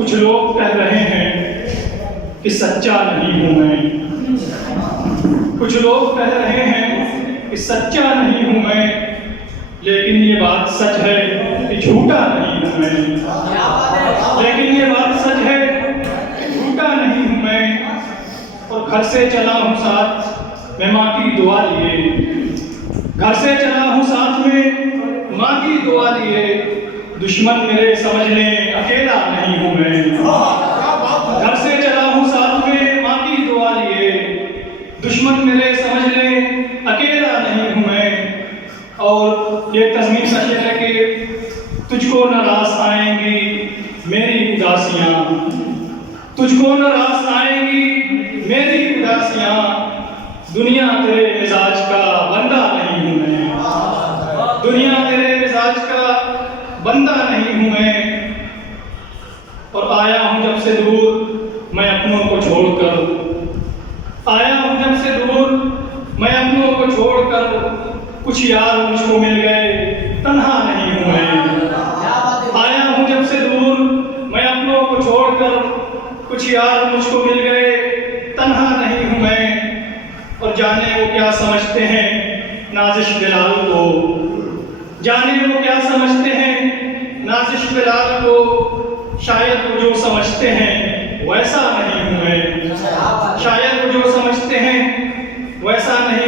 کچھ لوگ کہہ رہے ہیں کہ سچا نہیں ہوں میں، کچھ لوگ کہہ رہے ہیں کہ سچا نہیں ہوں میں، لیکن یہ بات سچ ہے کہ جھوٹا نہیں ہوں میں، لیکن یہ بات سچ ہے کہ جھوٹا نہیں ہوں میں۔ اور گھر سے چلا ہوں ساتھ میں ماں کی دعا لیے، گھر سے چلا ہوں ساتھ میں ماں کی دعا لیے، دشمن میرے سمجھ لیں اکیلا نہیں ہوں میں۔ گھر سے چلا ہوں ساتھ میں ماں کی دعا لیے، دشمن میرے سمجھ لیں اکیلا نہیں ہوں میں۔ اور یہ تضمین کا شعر ہے کہ تجھ کو ناراض آئیں گی میری اداسیاں، تجھ کو ناراض آئیں گی میری اداسیاں، دنیا تیرے مزاج کا بندہ نہیں ہوں میں، دنیا تیرے مزاج کا بندہ نہیں ہوں میں۔ اور آیا ہوں جب سے دور میں اپنوں کو چھوڑ کر، آیا ہوں جب سے دور میں اپنوں کو چھوڑ کر، کچھ یار مجھ کو مل گئے تنہا نہیں ہوں میں۔ آیا ہوں جب سے دور میں اپنوں کو چھوڑ کر، کچھ یار مجھ کو مل گئے تنہا نہیں ہوں میں۔ اور جانے وہ کیا سمجھتے ہیں نازش بلال کو، جانے وہ کیا سمجھتے ہیں نازش بلال کو، شاید وہ جو سمجھتے ہیں ویسا نہیں ہوں میں، شاید وہ جو سمجھتے ہیں ویسا نہیں